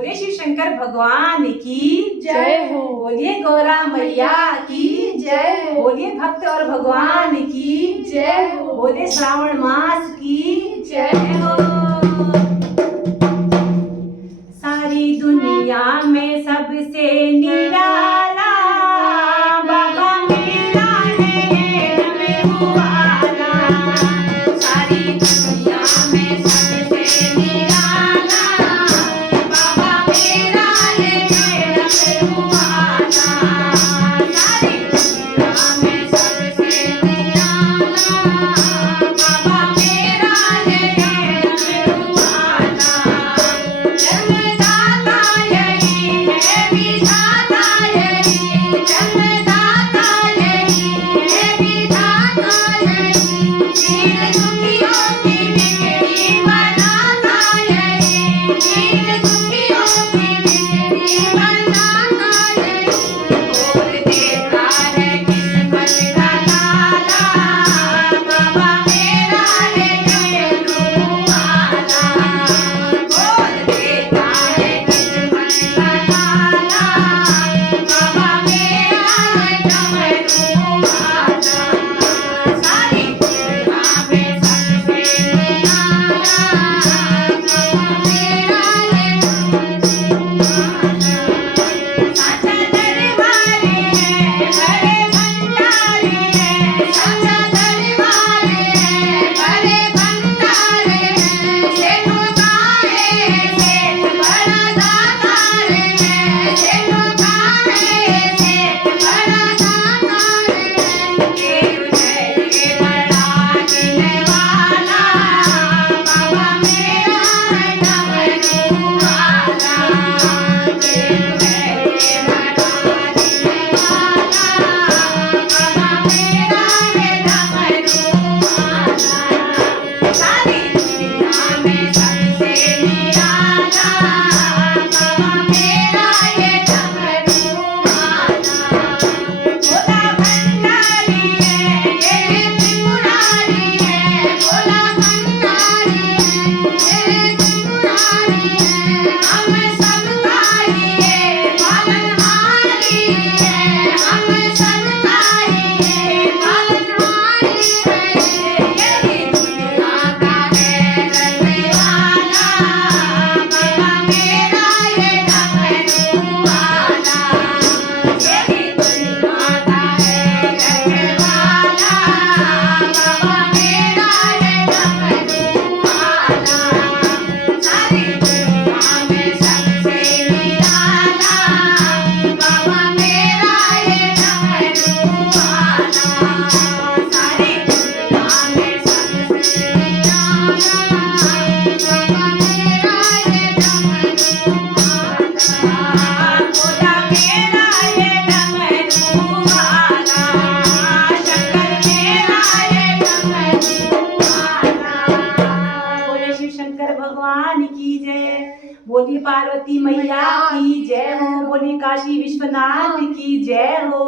बोलिए शिव शंकर भगवान की जय हो। बोलिए गौरा मैया की जय हो। बोलिए भक्त और भगवान की जय हो। बोलिए श्रावण मास की जय हो। सारी दुनिया में सबसे निराला बाबा मेरा है डमरू वाला। सारी दुनिया में सबसे निराला बाबा मेरा है डमरू वाला। सारी दुनिया में सबसे निराला बाबा मेरा है डमरू वाला। जन्मदाता यही है विधाता यही, जन्मदाता यही है विधाता यही, दीन दुखियों की बिगड़ी बनाता यही, दीन दुखियों की बिगड़ी बनाता यही। बोल देता है किस्मत का ताला बाबा मेरा है डमरू वाला। बोल देता है किस्मत का ताला बाबा मेरा है डमरू वाला। सारी दुनिया में सबसे निराला बाबा मेरा है डमरू वाला। साचा दरबारी है भरे भंडारी है, साचा दरबारी है भरे भंडारी है। सेठों का है सेठ बड़ा दातार है, सेठों का है सेठ बड़ा दातार है। देव है ये बड़ा दिन वाला बाबा मेरा है डमरू वाला। देव है ये बड़ा दिन वाला बाबा मेरा है डमरू वाला। सारी दुनिया में सबसे निराला बाबा मेरा ये डमरू वाला। भोला भंडारी है ये त्रिपुरारी है, भोला भंडारी है ये त्रिपुरारी है। हम सबका ये पालनहारी है, हम सबका ये पालनहारी है। यही दुनिया का है रखवाला बाबा मेरा ये डमरू वाला। यही दुनिया का है रखवाला बाबा मेरा ये डमरू वाला। सारी दुनिया में सबसे निराला बाबा मेरा ये डमरू वाला। सारी दुनिया में सबसे निराला बाबा मेरा ये डमरू वाला। भोला मेरा ये डमरू वाला, शंकर मेरा ये डमरू वाला। बोले शिव शंकर भगवान की जय, बोली पार्वती मैया की जय हो, बोली काशी विश्वनाथ की जय हो।